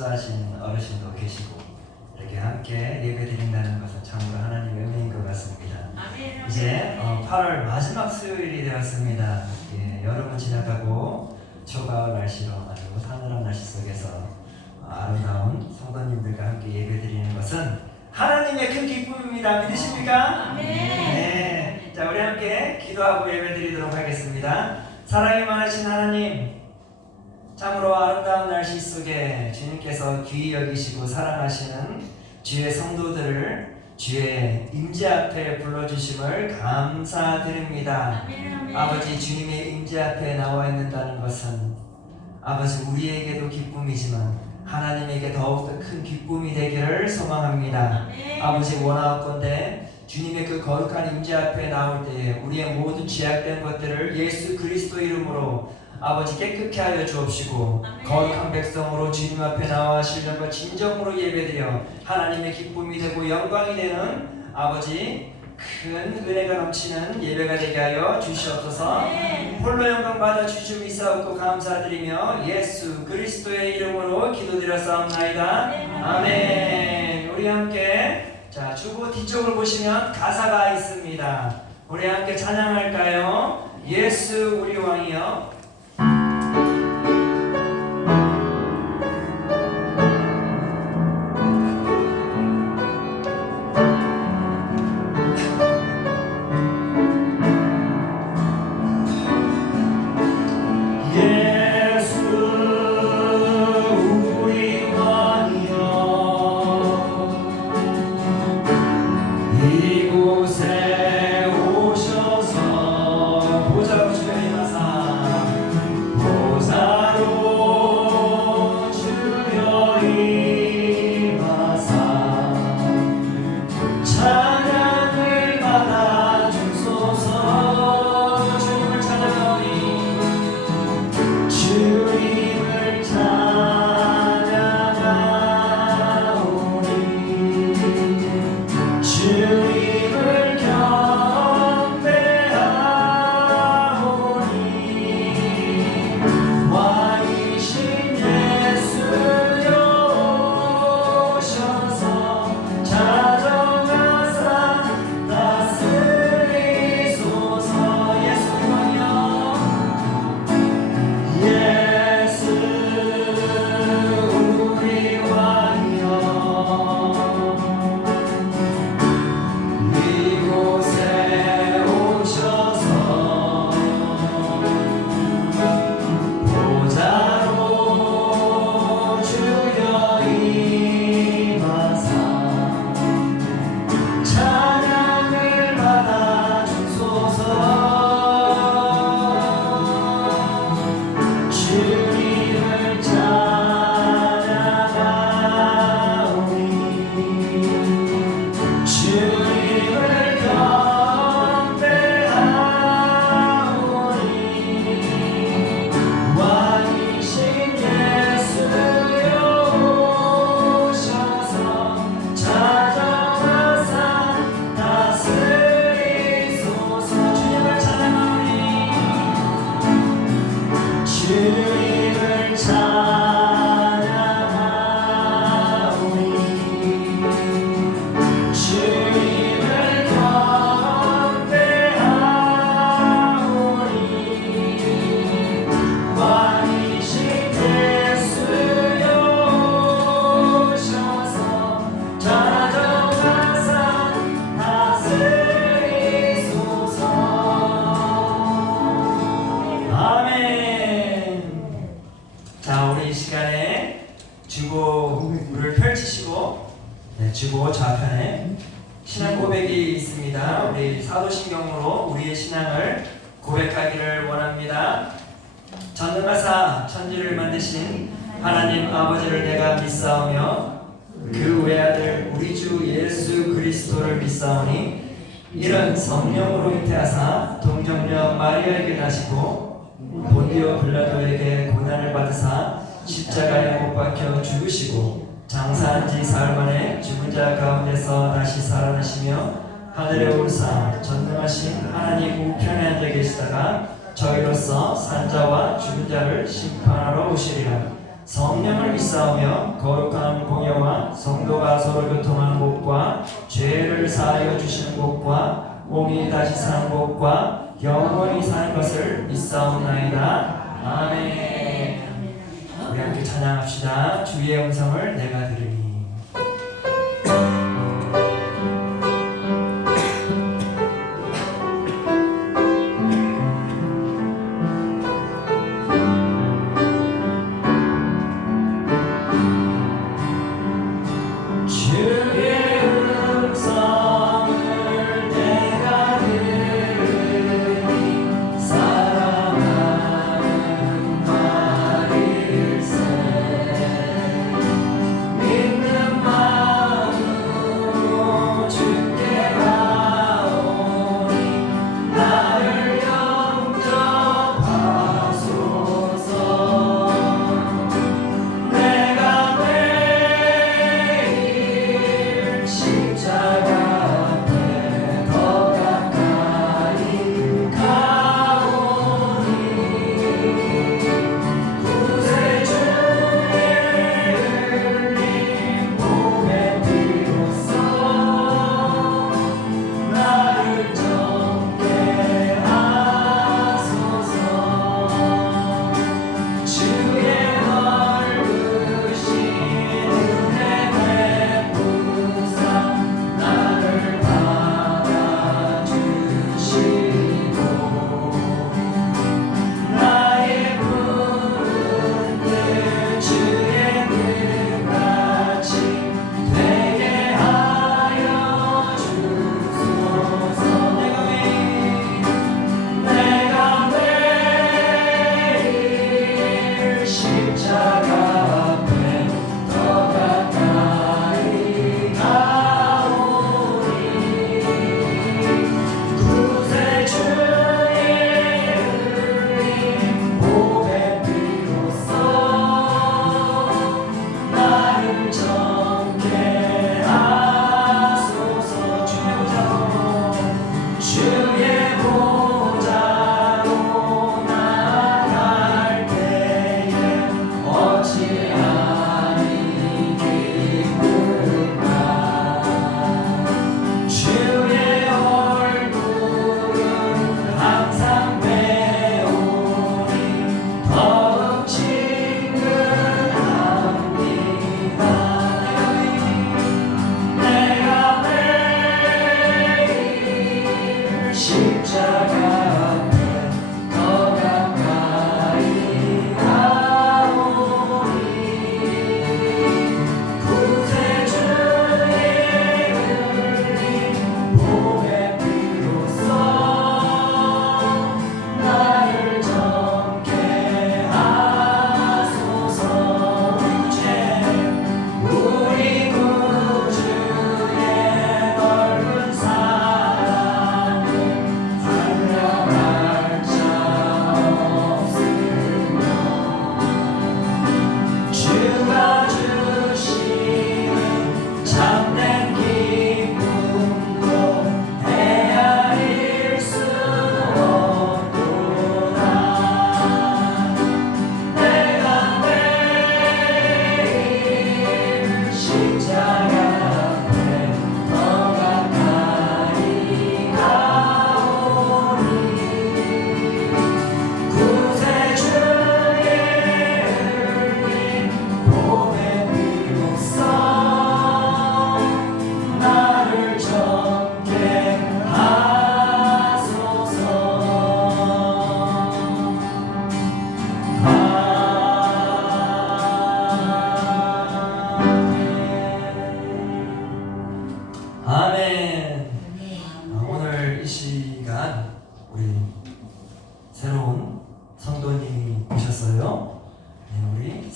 입수하신 어르신도 계시고 이렇게 함께 예배 드린다는 것은 참으로 하나님의 은혜인 것 같습니다. 이제 8월 마지막 수요일이 되었습니다. 예, 여름은 지나가고 초가을 날씨로 아주 서늘한 날씨 속에서 아름다운 성도님들과 함께 예배 드리는 것은 하나님의 큰 기쁨입니다. 믿으십니까? 네. 자, 우리 함께 기도하고 예배 드리도록 하겠습니다. 사랑이 많으신 하나님, 참으로 아름다운 날씨 속에 주님께서 귀히 여기시고 사랑하시는 주의 성도들을 주의 임재 앞에 불러주심을 감사드립니다. 아버지, 주님의 임재 앞에 나와 있는다는 것은 아버지 우리에게도 기쁨이지만 하나님에게 더욱더 큰 기쁨이 되기를 소망합니다. 아버지, 원하옵건대 주님의 그 거룩한 임재 앞에 나올 때에 우리의 모든 죄악된 것들을 예수 그리스도 이름으로 아버지 깨끗게 하여 주옵시고 거룩한 백성으로 주님 앞에 나와 신령과 진정으로 예배드려 하나님의 기쁨이 되고 영광이 되는 아버지 큰 은혜가 넘치는 예배가 되게 하여 주시옵소서. 홀로 영광 받아 주시고 있사옵고 감사드리며 예수 그리스도의 이름으로 기도드렸사옵나이다. 아멘. 우리 함께 자 주보 뒤쪽을 보시면 가사가 있습니다. 우리 함께 찬양할까요? 예수 우리 왕이여. 주보를 펼치시고 주보 좌편에 신앙 고백이 있습니다. 우리 사도신경으로 우리의 신앙을 고백하기를 원합니다. 전능하사 천지를 만드신 하나님 아버지를 내가 믿사오며 그 외아들 우리 주 예수 그리스도를 믿사오니 이는 성령으로 잉태하사 동정녀 마리아에게 나시고 본디오 빌라도에게 고난을 받으사 십자가에 못 박혀 죽으시고 장사한 지 사흘 만에 죽은 자 가운데서 다시 살아나시며 하늘에 오르사 전능하신 하나님 우편에 앉아 계시다가 저희로서 산자와 죽은 자를 심판하러 오시리라. 성령을 믿사오며 거룩한 공예와 성도가 서로 교통하는 복과 죄를 사하여 주시는 복과 몸이 다시 사는 복과 영원히 사는 것을 믿사옵나이다. 아멘. 우리 함께 찬양합시다. 주의 음성을 내가 들으니.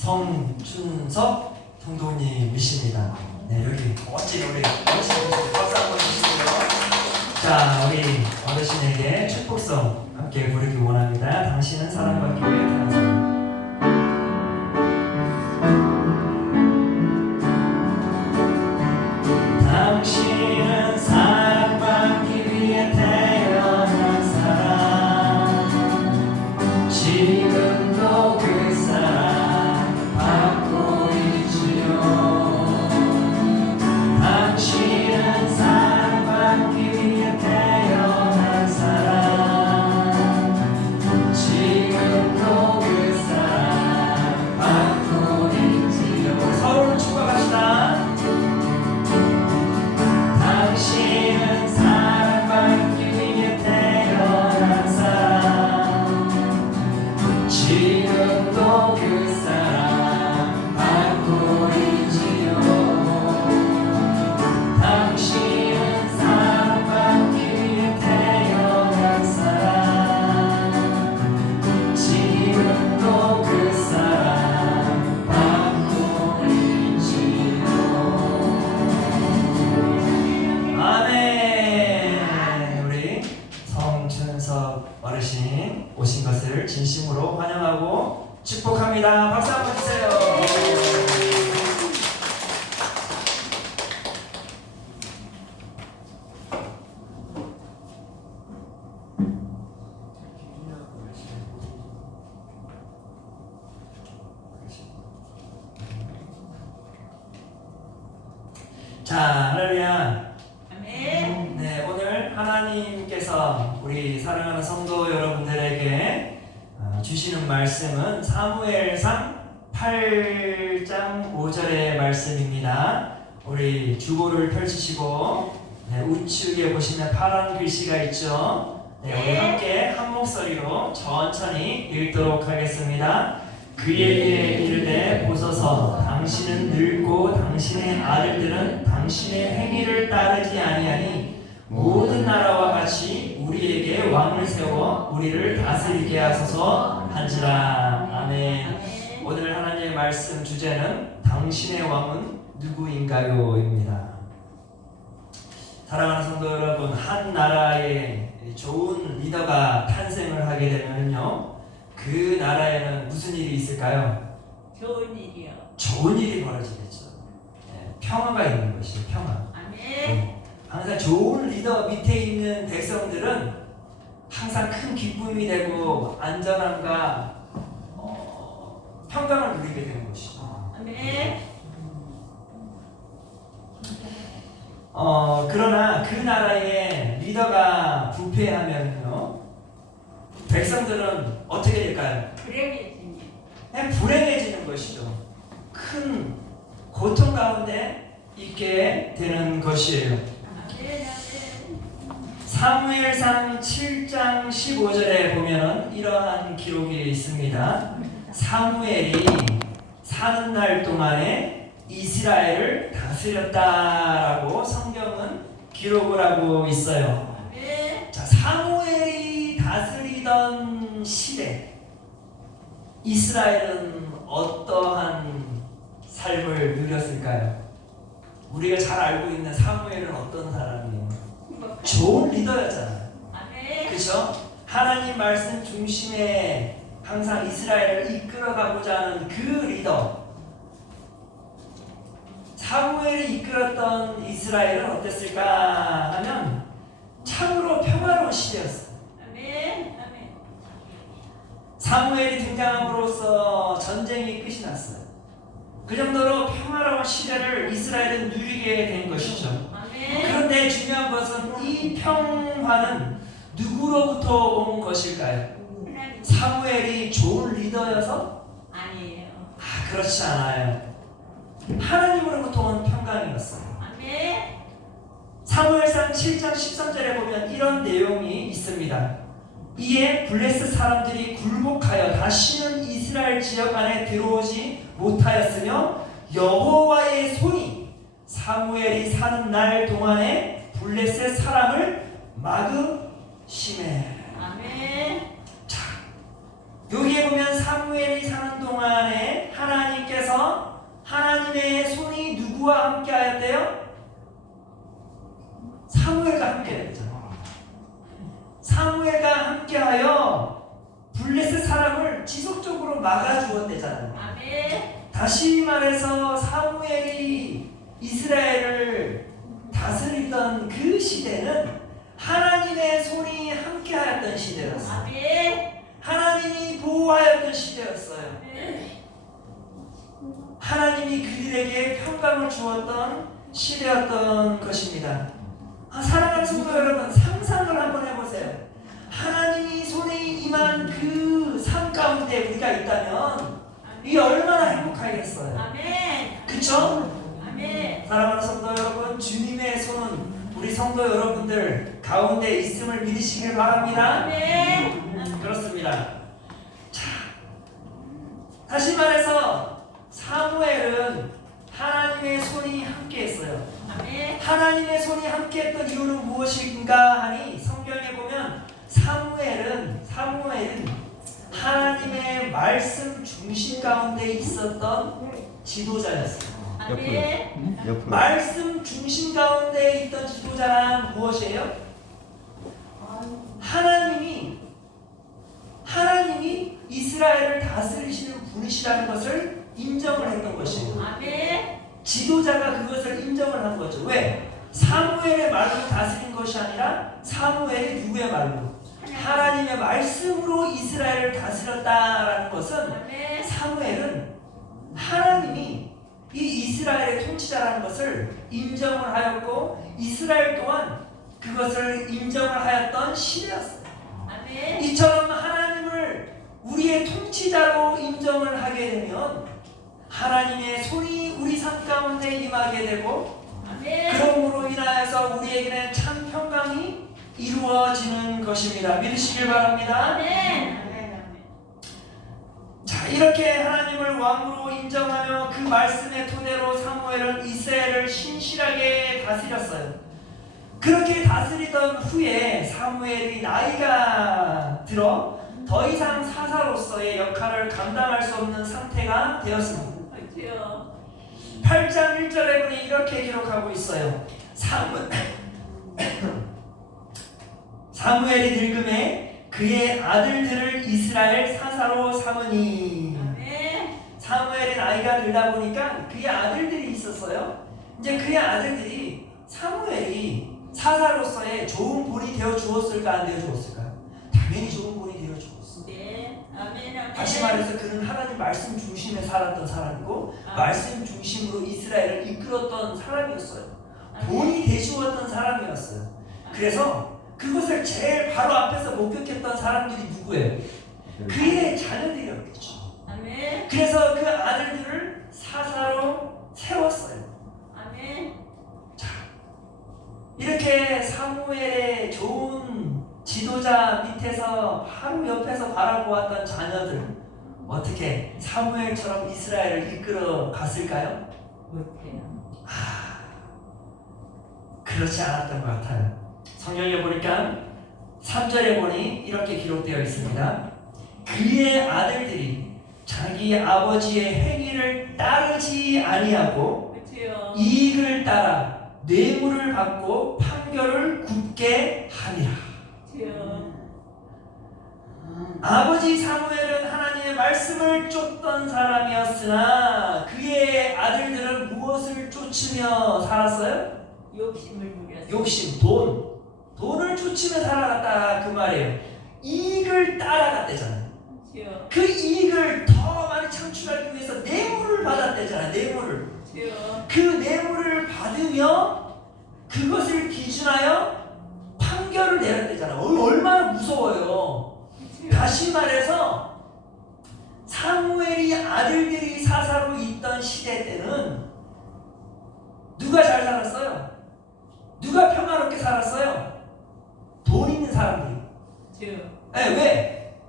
성춘석 성도님이십니다. 네, 여기 멋진 우리 어르신 박수 한번 주시고요. 자, 우리 어르신에게 축복성 함께 부르기 원합니다. 당신은 사랑받기 위해 태어났습니다. 당신은 사랑받기 위해 태어난 사람, 지금도 그 사랑 어르신 오신 것을 진심으로 환영하고 축복합니다. 박수 한번 주세요. 자, 할렐루야. 네, 오늘 하나님께서 우리 사랑하는 성도 여러분들에게 주시는 말씀은 사무엘상 8장 5절의 말씀입니다. 우리 주보를 펼치시고 우측에 보시면 파란 글씨가 있죠. 네, 우리 함께 한 목소리로 천천히 읽도록 하겠습니다. 그에게 이르되 보소서 당신은 늙고 당신의 아들들은 당신의 행위를 따르지 아니하니 모든 나라와 같이 우리에게 왕을 세워 우리를 다스리게 하소서 한지라. 아멘. 오늘 하나님의 말씀 주제는 당신의 왕은 누구인가요? 입니다. 사랑하는 성도 여러분, 한 나라에 좋은 리더가 탄생을 하게 되면요, 그 나라에는 무슨 일이 있을까요? 좋은 일이요. 좋은 일이 벌어지겠죠. 평화가 있는 것이에요. 평화. 아멘. 항상 좋은 리더 밑에 있는 백성들은 항상 큰 기쁨이 되고 안전함과 평강을 누리게 되는 것이죠. 아멘. 그러나 그 나라의 리더가 부패하면요, 백성들은 어떻게 될까요? 불행해집니다. 불행해지는 것이죠. 큰 고통 가운데 있게 되는 것이에요. 아멘. 사무엘상 7장 15절에 보면 이러한 기록이 있습니다. 사무엘이 사는 날 동안에 이스라엘을 다스렸다라고 성경은 기록을 하고 있어요. 아멘. 자, 사무엘이 다스리던 시대, 이스라엘은 어떠한 삶을 누렸을까요? 우리가 잘 알고 있는 사무엘은 어떤 사람이에요? 좋은 리더였잖아요. 아멘. 그렇죠? 하나님 말씀 중심에 항상 이스라엘을 이끌어가고자 하는 그 리더, 사무엘이 이끌었던 이스라엘은 어땠을까 하면 참으로 평화로운 시대였어요. 아멘. 아멘. 사무엘이 등장함으로써 전쟁이 끝이 났어요. 그 정도로 평화로운 시대를 이스라엘은 누리게 된 것이죠. 아멘. 그런데 중요한 것은 이 평화는 누구로부터 온 것일까요? 하나님. 사무엘이 좋은 리더여서? 아니에요. 그렇지 않아요. 하나님으로부터 온 평강이었어요. 아멘. 사무엘상 7장 13절에 보면 이런 내용이 있습니다. 이에 블레셋 사람들이 굴복하여 다시는 이스라엘 지역 안에 들어오지 못하였으며 여호와의 손이 사무엘이 사는 날 동안에 블레셋 사람을 막으시매. 아멘. 자, 여기에 보면 사무엘이 사는 동안에 하나님의 손이 누구와 함께 하였대요? 사무엘과 함께 했잖아요. 사무엘과 함께하여 블레셋 사람을 지속적으로 막아주었대잖아요. 아멘. 다시 말해서 사무엘이 이스라엘을 다스리던 그 시대는 하나님의 손이 함께하였던 시대였어요. 아멘. 하나님이 보호하였던 시대였어요. 아멘. 하나님이 그들에게 평강을 주었던 시대였던 것입니다. 사랑하는 성도 여러분, 상상을 한번 해보세요. 하나님이 손에 임한 그 삶 가운데 우리가 있다면 이게 얼마나 행복하겠어요. 아멘. 그쵸? 아멘. 사랑하는 성도 여러분, 주님의 손은 우리 성도 여러분들 가운데 있음을 믿으시길 바랍니다. 아멘. 그렇습니다. 자, 다시 말해서 사무엘은 하나님의 손이 함께했어요. 아멘. 하나님의 손이 함께했던 이유는 무엇인가 하니 성경에 보면 사무엘은 하나님의 말씀 중심 가운데 있었던 지도자였어요. 아멘. 말씀 중심 가운데 있던 지도자란 무엇이에요? 하나님이 다스리시는 분이시라는 것을 인정을 했던 것이에요. 아멘. 지도자가 그것을 인정을 한 거죠. 왜? 사무엘의 말로 다스린 것이 아니라 사무엘이 누구의 말로? 하나님의 말씀으로 이스라엘을 다스렸다라는 것은 아멘. 사무엘은 하나님이 이 이스라엘의 통치자라는 것을 인정을 하였고 이스라엘 또한 그것을 인정을 하였던 시대였어요. 아멘. 이처럼 하나님을 우리의 통치자로 인정을 하게 되면 하나님의 손이 우리 삶 가운데 임하게 되고 아멘. 그러므로 인하여서 우리에게는 참 평강이 이루어지는 것입니다. 믿으시길 바랍니다. 아멘. 자, 이렇게 하나님을 왕으로 인정하며 그 말씀의 토대로 사무엘은 이스라엘을 신실하게 다스렸어요. 그렇게 다스리던 후에 사무엘이 나이가 들어 더 이상 사사로서의 역할을 감당할 수 없는 상태가 되었습니다. 8장 1절에 보니 이렇게 기록하고 있어요. 사무엘이 늙음에 그의 아들들을 이스라엘 사사로 삼으니. 아멘. 사무엘이 나이가 들다 보니까 그의 아들들이 있었어요. 이제 그의 아들들이 사무엘이 사사로서의 좋은 본이 되어 주었을까 안 되어 주었을까요? 당연히 좋은 본이 되어 주었어요. 네. 아멘. 아멘. 다시 말해서 그는 하나님 말씀 중심에 살았던 사람이고 말씀 중심으로 이스라엘을 이끌었던 사람이었어요. 본이 되주었던 사람이었어요. 그래서 그것을 제일 바로 앞에서 목격했던 사람들이 누구예요? 그의 자녀들이었겠죠. 아멘. 그래서 그 아들들을 사사로 세웠어요. 아멘. 이렇게 사무엘의 좋은 지도자 밑에서 바로 옆에서 바라보았던 자녀들 어떻게 사무엘처럼 이스라엘을 이끌어 갔을까요? 못해요. 그렇지 않았던 것 같아요. 성경에 보니까 3절에 보니 이렇게 기록되어 있습니다. 그의 아들들이 자기 아버지의 행위를 따르지 아니하고 그렇지요. 이익을 따라 뇌물을 받고 판결을 굽게 하니라. 그렇지요. 아버지 사무엘은 하나님의 말씀을 쫓던 사람이었으나 그의 아들들은 무엇을 쫓으며 살았어요? 욕심을 부렸어요. 욕심, 돈을 쫓으며 살아갔다 그 말이에요. 이익을 따라갔대잖아요. 그렇지요. 그 이익을 더 많이 창출하기 위해서 뇌물을 받았대잖아요. 뇌물을. 그렇지요. 그 뇌물을 받으며 그것을 기준하여 판결을 내렸대잖아요. 얼마나 무서워요. 그렇지요. 다시 말해서 사무엘이 아들들이 사사로 있던 시대 때는 누가 잘 살았어요? 누가 평화롭게 살았어요? 돈 있는 사람들이. 그렇지요. 네, 왜?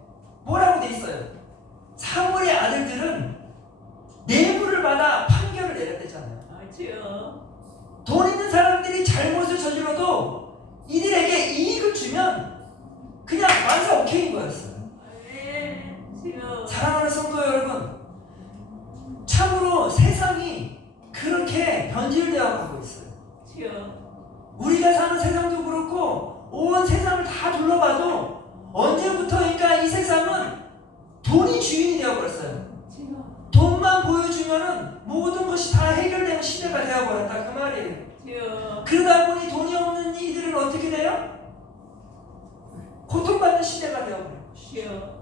뭐라고 돼 있어요? 사무엘의 아들들은 뇌물을 받아 판결을 내렸대잖아요. 그렇지요. 돈 있는 사람들이 잘못을 저질러도 이들에게 이익을 주면 그냥 완전 오케이인 거였어요. 아멘. 그렇지요. 사랑하는 성도 여러분, 참으로 세상이 그렇게 변질되어 가고 있어요. 그렇지요. 우리가 사는 세상도 그렇고 온 세상을 다 둘러봐도 언제부터인가 이 세상은 돈이 주인이 되어버렸어요. 그렇지요. 돈만 보여주면은 모든 것이 다 해결되는 시대가 되어버렸다 그 말이에요. 그렇지요. 그러다 보니 돈이 없는 이들은 어떻게 돼요? 고통받는 시대가 되어버려요. 그렇지요.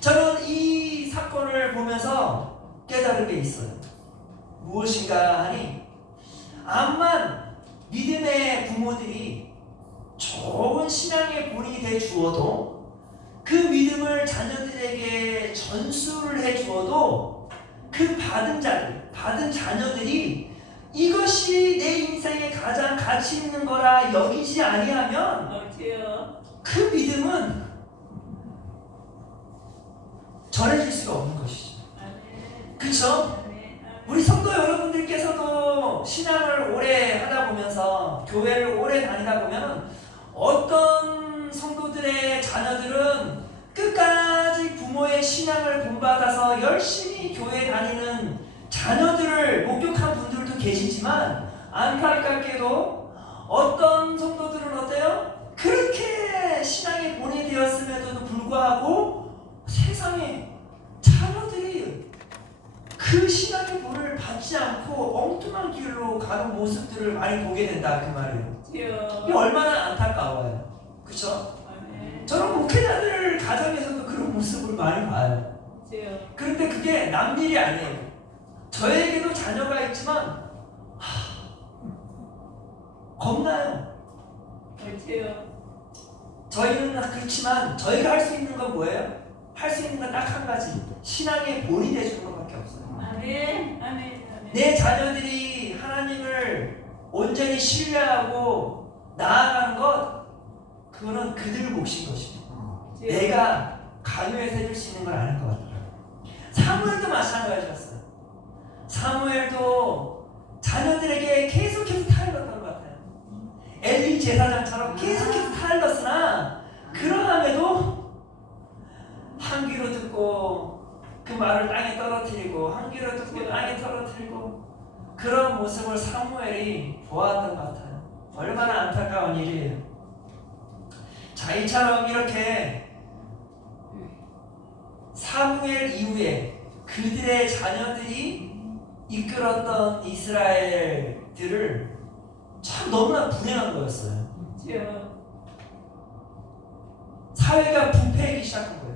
저는 이 사건을 보면서 깨달은 게 있어요. 무엇인가 하니 암만 믿음의 부모들이 좋은 신앙의 본이 돼 주어도 그 믿음을 자녀들에게 전수를 해 주어도 그 받은 자들, 받은 자녀들이 이것이 내 인생에 가장 가치 있는 거라 여기지 아니하면 그렇지요. 그 믿음은 전해질 수가 없는 것이죠. 아멘. 그렇죠? 아멘. 우리 성도 여러분들께서도 신앙을 오래 하다 보면서 교회를 오래 다니다 보면 어떤 성도들의 자녀들은 끝까지 부모의 신앙을 본받아서 열심히 교회 다니는 자녀들을 목격한 분들도 계시지만 안타깝게도 어떤 성도들은 어때요? 그렇게 신앙에 본이 되었음에도 불구하고 세상에 그런 모습들을 많이 보게 된다 그 말이에요. 주여. 이게 얼마나 안타까워요. 그렇죠? 아멘. 저는 목회자들 가정에서도 그런 모습을 많이 봐요. 주여. 그런데 그게 남 일이 아니에요. 저에게도 자녀가 있지만 겁나요. 주여. 저희는 그렇지만 저희가 할 수 있는 건 뭐예요? 할 수 있는 건 딱 한 가지. 신앙의 본이 되주는 것밖에 없어요. 아멘. 아멘. 아멘. 내 자녀들이 하나님을 온전히 신뢰하고 나아가는 것, 그거는 그들 몫인 것입니다. 주여. 내가 강요해서 해줄 수 있는 건 아닐 것 같더라고요. 사무엘도 마찬가지였어요. 사무엘도 자녀들에게 계속해서 타일렀던 것 같아요. 엘리 제사장처럼 계속해서 타일렀으나 그러함에도 한 귀로 듣고 그 말을 땅에 떨어뜨리고 한 귀로 듣고 땅에 떨어뜨리고 그런 모습을 사무엘이 보았던 것 같아요. 얼마나 안타까운 일이에요. 자, 이처럼 이렇게 사무엘 이후에 그들의 자녀들이 이끌었던 이스라엘들을 참 너무나 불행한 거였어요. 주여. 사회가 부패하기 시작한 거예요.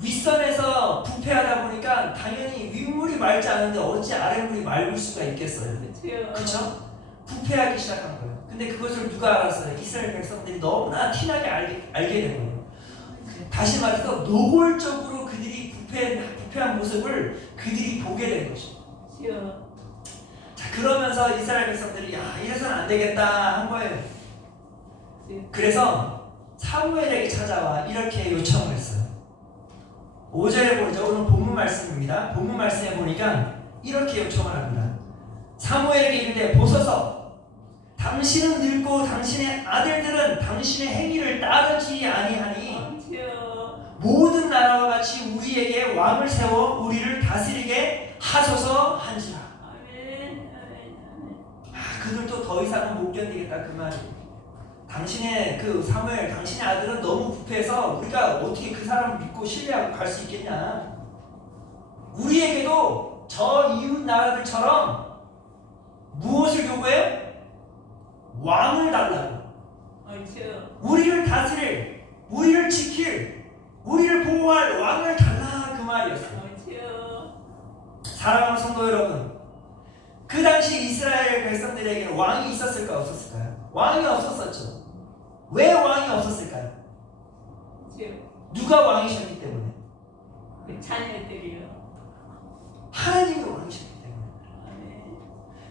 윗선에서 부패하다 보니까 당연히 윗물이 맑지 않은데 어찌 아랫물이 맑을 수가 있겠어요. 주여. 그렇죠? 부패하기 시작한 거예요. 근데 그것을 누가 알았어요? 이스라엘 백성들이 너무나 티나게 알게 된 거예요. 다시 말해서 노골적으로 그들이 부패한 모습을 그들이 보게 된 것입니다. 주여. 자, 그러면서 이스라엘 백성들이 이래서는 안 되겠다 한 거예요. 그래서 사무엘에게 찾아와 이렇게 요청을 했어요. 5절에 보죠. 오늘 본문 말씀입니다. 본문 말씀에 보니까 이렇게 요청을 합니다. 사무엘에게 이르되 보소서, 당신은 늙고 당신의 아들들은 당신의 행위를 따르지 아니하니 주여. 모든 나라와 같이 우리에게 왕을 세워 우리를 다스리게 하소서 한지라. 아멘. 아멘. 아멘. 그들도 더 이상은 못 견디겠다 그 말이에요. 당신의 그 사무엘, 당신의 아들은 너무 부패해서 우리가 어떻게 그 사람을 믿고 신뢰하고 갈 수 있겠냐. 우리에게도 저 이웃 나라들처럼 무엇을 요구해요? 왕을 달라고. 주여. 우리를 다스릴, 우리를 지킬, 우리를 보호할 왕을 달라 그 말이었어요. 주여. 사랑하는 성도 여러분, 그 당시 이스라엘 백성들에게는 왕이 있었을까 없었을까요? 왕이 없었었죠. 왜 왕이 없었을까요? 주여. 누가 왕이셨기 때문에? 그 자녀들이요. 하나님이 왕이셨기 때문에. 아멘.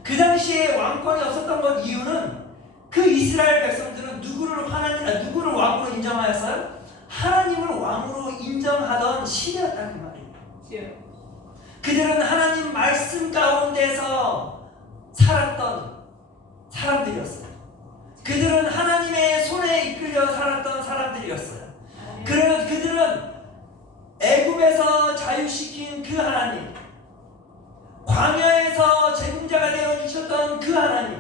그 당시에 왕권이 없었던 것 이유는 그 이스라엘 백성들은 누구를 왕으로 인정하였어요? 하나님을 왕으로 인정하던 시대였다 그 말이에요. 주여. 그들은 하나님 말씀 가운데서 살았던 사람들이었어요. 그들은 하나님의 손에 이끌려 살았던 사람들이었어요. 아멘. 그러면 그들은 애굽에서 자유시킨 그 하나님, 광야에서 제공자가 되어 주셨던 그 하나님,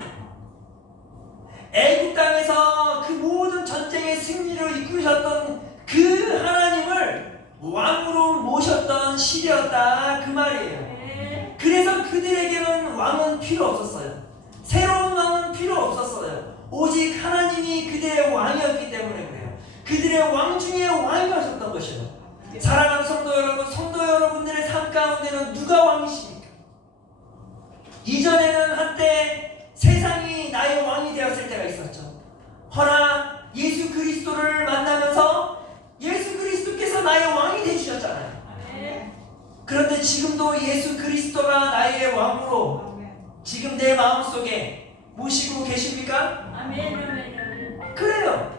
애굽 땅에서 그 모든 전쟁의 승리를 이끄셨던 그 하나님을 왕으로 모셨던 시대였다 그 말이에요. 아멘. 그래서 그들에게는 왕은 필요 없었어요. 새로운 왕은 필요 없었어요. 오직 하나님이 그들의 왕이었기 때문에 그래요. 그들의 왕 중에 왕이셨던 것이에요. 사랑하는 성도 여러분, 성도 여러분들의 삶 가운데는 누가 왕이십니까? 이전에는 한때 세상이 나의 왕이 되었을 때가 있었죠. 허나 예수 그리스도를 만나면서 예수 그리스도께서 나의 왕이 되주셨잖아요. 아멘. 그런데 지금도 예수 그리스도가 나의 왕으로 지금 내 마음속에 모시고 계십니까? 아멘. 아멘. 아멘. 그래요.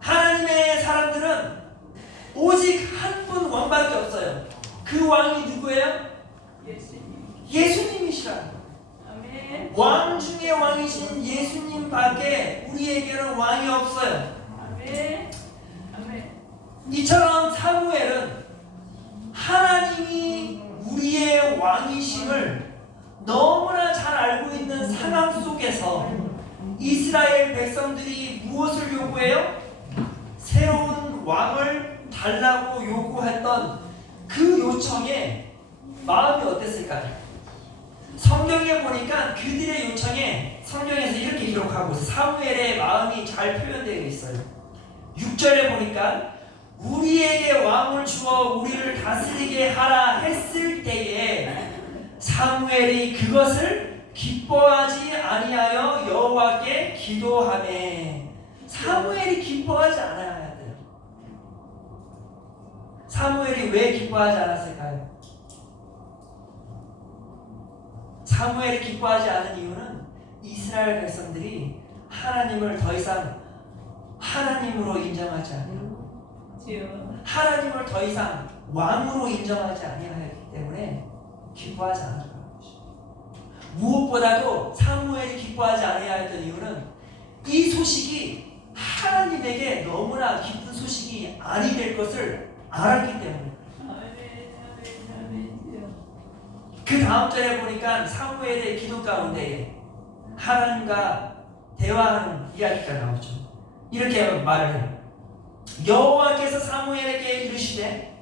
하나님의 사람들은 오직 한 분 왕밖에 없어요. 그 왕이 누구예요? 예수님. 예수님이시라. 아멘. 왕 중에 왕이신 예수님밖에 우리에게는 왕이 없어요. 아멘. 아멘. 이처럼 사무엘은 하나님이 우리의 왕이심을 너무나 잘 알고 있는 상황 속에서 이스라엘 백성들이 무엇을 요구해요? 새로운 왕을 달라고 요구했던 그 요청에 마음이 어땠을까요? 성경에 보니까 그들의 요청에 성경에서 이렇게 기록하고 있어요. 사무엘의 마음이 잘 표현되어 있어요. 6절에 보니까 우리에게 왕을 주어 우리를 다스리게 하라 했을 때에 사무엘이 그것을 기뻐하지 아니하여 여호와께 기도하매. 사무엘이 기뻐하지 않아야 돼요. 사무엘이 왜 기뻐하지 않았을까요? 사무엘이 기뻐하지 않은 이유는 이스라엘 백성들이 하나님을 더 이상 하나님으로 인정하지 않고 하나님을 더 이상 왕으로 인정하지 아니하였기 때문에 기뻐하지 않았던 것이죠. 무엇보다도 사무엘이 기뻐하지 아니하였던 이유는 이 소식이 하나님에게 너무나 기쁜 소식이 아니 될 것을 알았기 때문에. 그 다음 절에 보니까 사무엘의 기도 가운데 하나님과 대화하는 이야기가 나오죠. 이렇게 말을 해요. 여호와께서 사무엘에게 이르시되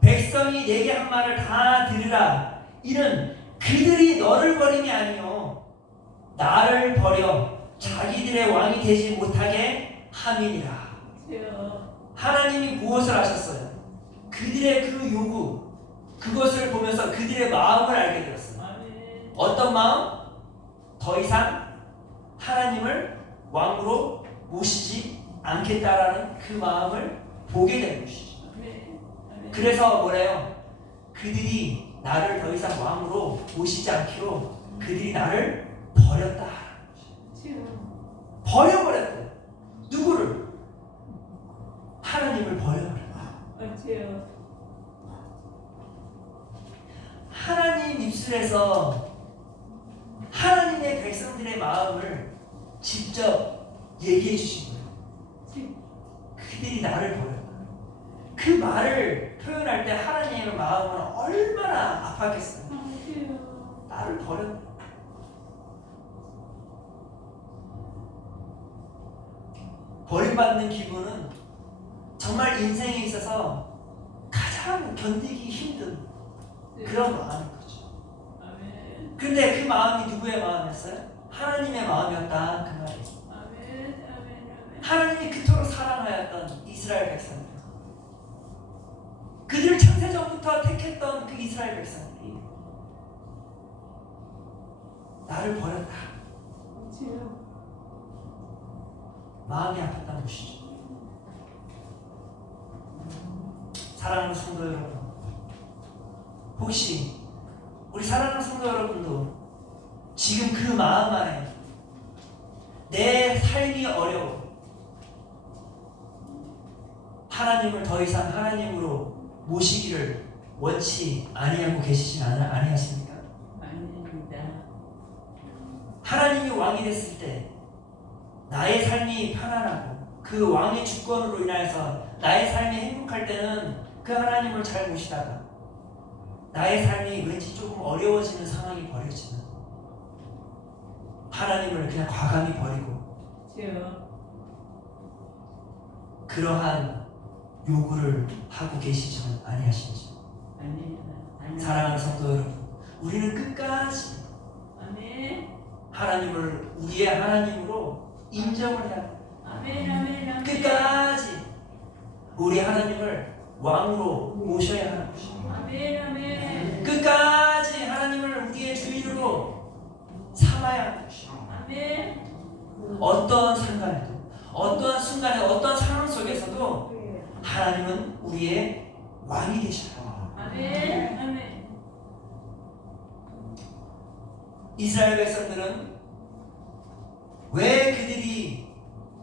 백성이 내게 한 말을 다 들으라. 이는 그들이 너를 버림이 아니요 나를 버려 자기들의 왕이 되지 못하게 함이니라. 하나님이 무엇을 하셨어요? 그들의 그 요구, 그것을 보면서 그들의 마음을 알게 되었어요. 어떤 마음? 더 이상 하나님을 왕으로 모시지 않겠다라는 그 마음을 보게 된 것이죠. 그래서 뭐래요? 그들이 나를 더 이상 왕으로 모시지 않기로 그들이 나를 버렸다. 버려버렸대. 누구를? 하나님을 버려버렸다. 하나님 입술에서 하나님의 백성들의 마음을 직접 얘기해 주신 거예요. 그들이 나를 버렸다. 그 말을 표현할 때 하나님의 마음은 얼마나 아팠겠어요. 나를 버렸다. 버림받는 기분은 정말 인생에 있어서 가장 견디기 힘든 그런 마음인 거죠. 근데 그 마음이 누구의 마음이었어요? 하나님의 마음이었다 그 말이에요. 하나님이 그토록 사랑하였던 이스라엘 백성들, 그들을 창세전부터 택했던 그 이스라엘 백성들이 나를 버렸다. 마음이 아팠던 것이죠. 사랑하는 성도 여러분, 혹시 우리 사랑하는 성도 여러분도 지금 그 마음 안에 내 삶이 어려워, 하나님을 더 이상 하나님으로 모시기를 원치 아니하고 계시진 아니하십니까? 아닙니다. 하나님이 왕이 됐을 때 나의 삶이 편안하고 그 왕의 주권으로 인하여서 나의 삶이 행복할 때는 그 하나님을 잘 모시다가 나의 삶이 왠지 조금 어려워지는 상황이 벌어지면 하나님을 그냥 과감히 버리고 그러한 요구를 하고 계시지는 아니하시죠. 사랑하는 성도 여러분, 우리는 끝까지 하나님을 우리의 하나님으로 인정을 해야 합니다. 끝까지 우리 하나님을 왕으로 모셔야 하는 것입니다. 끝까지 하나님을 우리의 주인으로 삼아야 하는 것입니다. 어떤 상관에도, 어떠한 순간에, 어떤 상황 속에서도 하나님은 우리의 왕이 되셔야 합니다. 이스라엘 백성들은 왜 그들이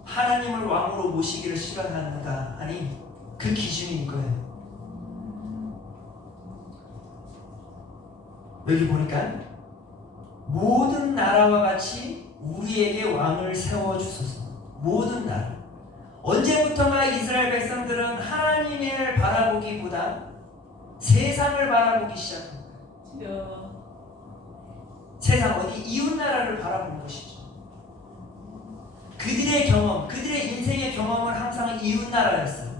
하나님을 왕으로 모시기를 싫어하는가 하니 그 기준이 이거예요. 여기 보니까 모든 나라와 같이 우리에게 왕을 세워주소서. 모든 나라. 언제부턴가 이스라엘 백성들은 하나님을 바라보기보다 세상을 바라보기 시작합니다. 세상 어디 이웃 나라를 바라보는 것이죠. 그들의 경험, 그들의 인생의 경험은 항상 이웃 나라였어요.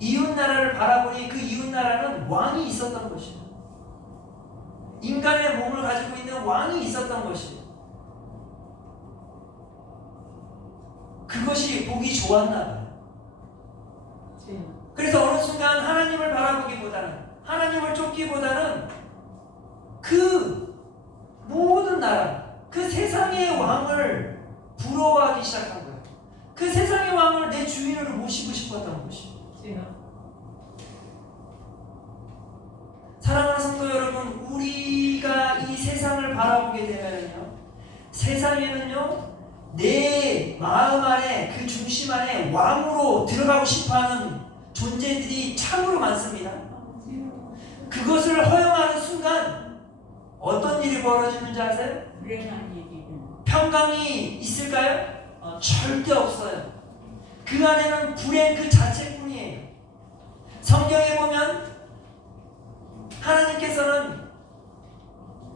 이웃 나라를 바라보니 그 이웃 나라는 왕이 있었던 것이에요. 인간의 몸을 가지고 있는 왕이 있었던 것이에요. 그것이 보기 좋았나 봐요. 그래서 어느 순간 하나님을 바라보기보다는, 하나님을 쫓기보다는 그 모든 나라, 그 세상의 왕을 부러워하기 시작한 거예요. 그 세상의 왕을 내 주인으로 모시고 싶었던 것이에요. 사랑하는 성도 여러분, 우리가 이 세상을 바라보게 되면요, 세상에는요, 내 마음 안에, 그 중심 안에 왕으로 들어가고 싶어하는 존재들이 참으로 많습니다. 그것을 허용하는 순간 어떤 일이 벌어지는지 아세요? 평강이 있을까요? 절대 없어요. 그 안에는 불행 그 자체뿐이에요. 성경에 보면 하나님께서는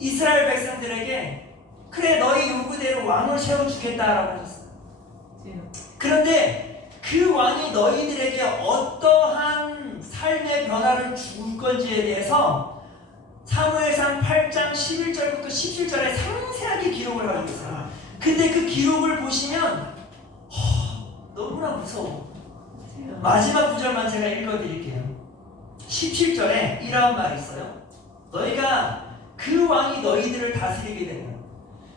이스라엘 백성들에게 그래 너희 요구대로 왕을 세워주겠다라고 하셨어요. 그런데 그 왕이 너희들에게 어떠한 삶의 변화를 줄 건지에 대해서 사무엘상 8장 11절부터 17절에 상세하게 기록을 하고 있어요. 근데 그 기록을 보시면 너무나 무서워. 마지막 구절만 제가 읽어드릴게요. 17절에 이러한 말이 있어요. 너희가 그 왕이 너희들을 다스리게 되면,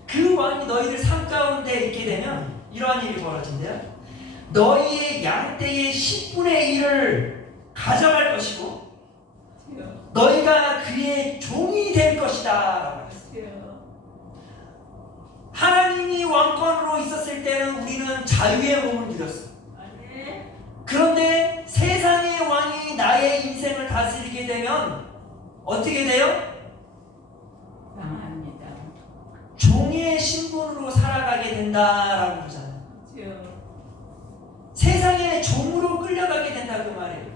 그 왕이 너희들 삶 가운데 있게 되면 이러한 일이 벌어진대요. 너희의 양떼의 10분의 1을 가져갈 것이고 너희가 그의 종이 될 것이다. 하나님이 왕권으로 있었을 때는 우리는 자유의 몸을 누렸어요. 그런데 세상의 왕이 나의 인생을 다스리게 되면 어떻게 돼요? 망합니다. 종의 신분으로 살아가게 된다라고 그러잖아요. 세상의 종으로 끌려가게 된다 그 말이에요.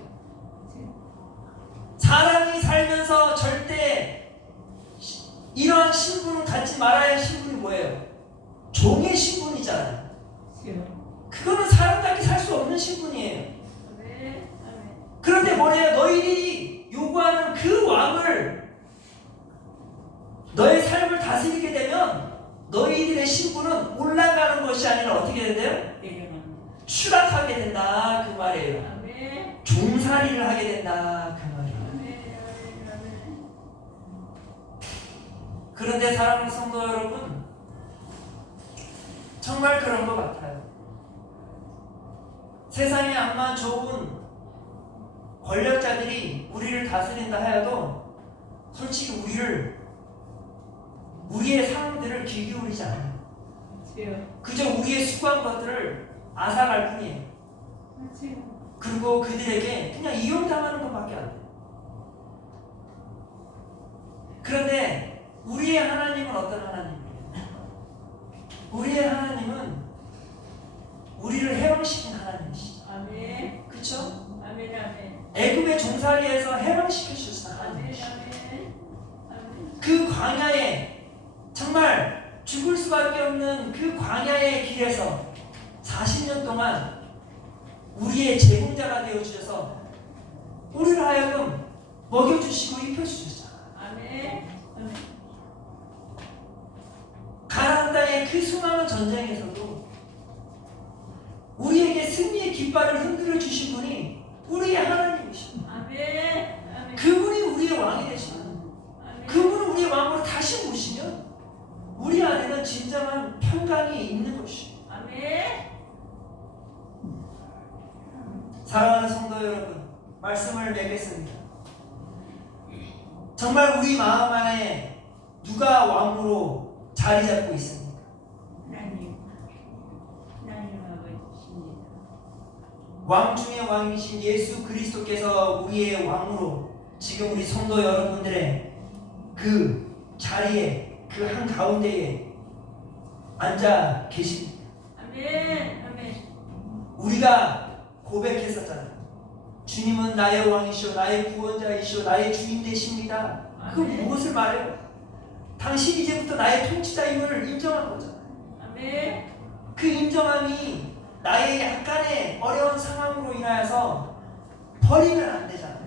사람이 살면서 절대 이러한 신분을 갖지 말아야 할 신분이 뭐예요? 종의 신분이잖아요. 그거는 사람답게 살 수 없는 신분이에요. 그런데 뭐래요? 너희들이 요구하는 그 왕을, 너의 삶을 다스리게 되면 너희들의 신분은 올라가는 것이 아니라 어떻게 된대요? 추락하게 된다 그 말이에요. 종살이를 하게 된다 그 말이에요. 그런데 사랑하는 성도 여러분, 정말 그런 것 같아요. 세상에 암만 좋은 권력자들이 우리를 다스린다 하여도 솔직히 우리의 상황들을 귀 기울이지 않아요. 그저 우리의 수고한 것들을 앗아갈 뿐이에요. 그리고 그들에게 그냥 이용당하는 것밖에 안 돼요. 그런데 우리의 하나님은 어떤 하나님이에요? 우리의 하나님은 우리를 해방시킨 하나님이시죠. 그렇죠? 애굽의 종살이에서 해방시켜 주신 하나님이시죠. 그 광야에, 정말 죽을 수밖에 없는 그 광야의 길에서 40년 동안 우리의 제공자가 되어 주셔서 우리를 하여금 먹여주시고 입혀주셨잖아요. 가나안 땅의 그 수많은 전쟁에서도 우리에게 승리의 깃발을 흔들어 주신 분이 우리의 하나님이십니다. 그분이 우리의 왕이 되시면, 그분을 우리의 왕으로 다시 모시면 우리 안에는 진정한 평강이 있는 것이에요. 사랑하는 성도 여러분, 말씀을 맺겠습니다. 정말 우리 마음 안에 누가 왕으로 자리 잡고 있습니까? 왕 중의 왕이신 예수 그리스도께서 우리의 왕으로 지금 우리 성도 여러분들의 그 자리에, 그 한가운데에 앉아 계십니다. 우리가 고백했었잖아요. 주님은 나의 왕이시오, 나의 구원자이시오, 나의 주인 되십니다. 그 무엇을 말해요? 당신이 이제부터 나의 통치자임을 인정한 거잖아요. 그 인정함이 나의 약간의 어려운 상황으로 인하여서 버리면 안 되잖아요.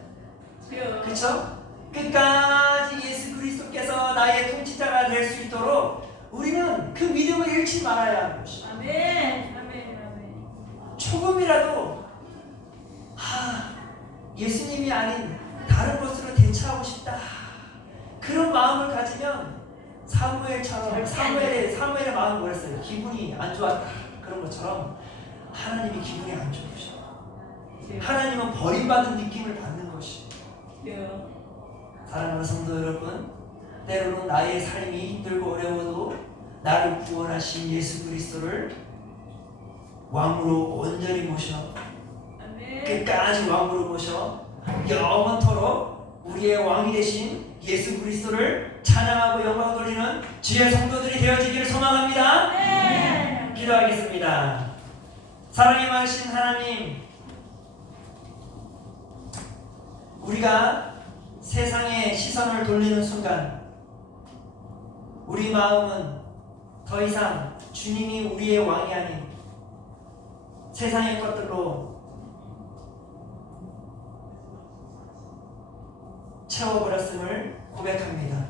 그렇죠? 끝까지 예수 그리스도께서 그 믿음을 잃지 말아야 하는 것이. 아멘. 아멘. 아멘. 조금이라도 예수님이 아닌 다른 것으로 대처하고 싶다. 그런 마음을 가지면 사무엘처럼 사무엘의 마음이 뭐였어요? 기분이 안 좋았다. 그런 것처럼 하나님이 기분이 안 좋으셔. 하나님은 버림받은 느낌을 받는 것이. 사랑하는 성도 여러분, 때로는 나의 삶이 힘들고 어려워도 나를 구원하신 예수 그리스도를 왕으로 온전히 모셔 아멘. 끝까지 왕으로 모셔 영원토록 우리의 왕이 되신 예수 그리스도를 찬양하고 영광 돌리는 주의 성도들이 되어지기를 소망합니다. 아멘. 기도하겠습니다. 사랑이 많으신 하나님, 우리가 세상에 시선을 돌리는 순간 우리 마음은 더 이상 주님이 우리의 왕이 아닌 세상의 것들로 채워버렸음을 고백합니다.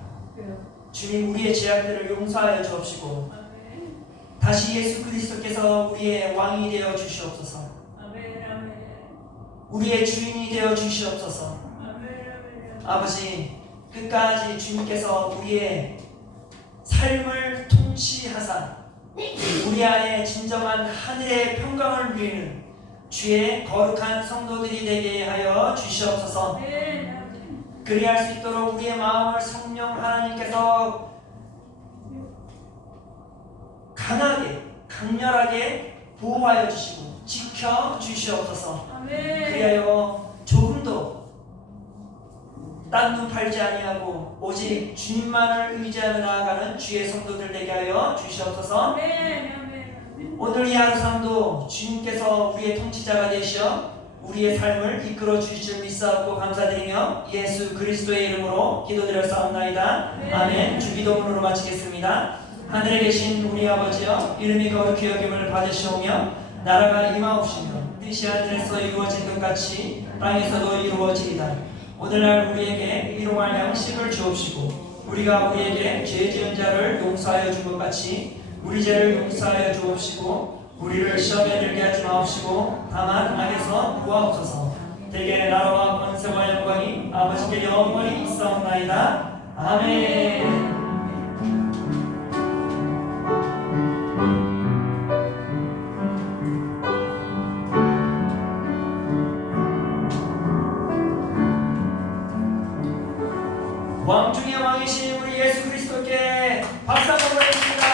주님, 우리의 죄악들을 용서하여 주옵시고 아멘. 다시 예수 그리스도께서 우리의 왕이 되어 주시옵소서. 아멘. 아멘. 우리의 주인이 되어 주시옵소서. 아멘. 아멘. 아버지, 끝까지 주님께서 우리의 삶을 통치하사 우리 안에 진정한 하늘의 평강을 누리는 주의 거룩한 성도들이 되게 하여 주시옵소서. 아멘. 그리할 수 있도록 우리의 마음을 성령 하나님께서 강하게 강렬하게 보호하여 주시고 지켜 주시옵소서. 아멘. 그리하여 조금도 딴 눈 팔지 아니하고 오직 주님만을 의지하며 나아가는 주의 성도들 되게 하여 주시옵소서. 아멘. 아멘. 오늘 이 하루 삶도 주님께서 우리의 통치자가 되시어 우리의 삶을 이끌어 주실 줄 믿사옵고 감사드리며 예수 그리스도의 이름으로 기도드렸사옵나이다. 아멘. 주기도문으로 마치겠습니다. 하늘에 계신 우리 아버지여, 이름이 거룩히 여김을 받으시오며 나라가 임하옵시며 뜻이 하늘에서 이루어진 것 같이 땅에서도 이루어지리다. 오늘날 우리에게 일용할 양식을 주옵시고 우리가 우리에게 죄 지은 자를 용서하여 준 것 같이 우리 죄를 용서하여 주옵시고 우리를 시험에 들게 하지 마옵시고 다만 악에서 구하옵소서. 대개 나라와 권세와 영광이 아버지께 영원히 있사옵나이다. 아멘. 왕 중의 왕이신 우리 예수 그리스도께 박수 한번 보내주십니다.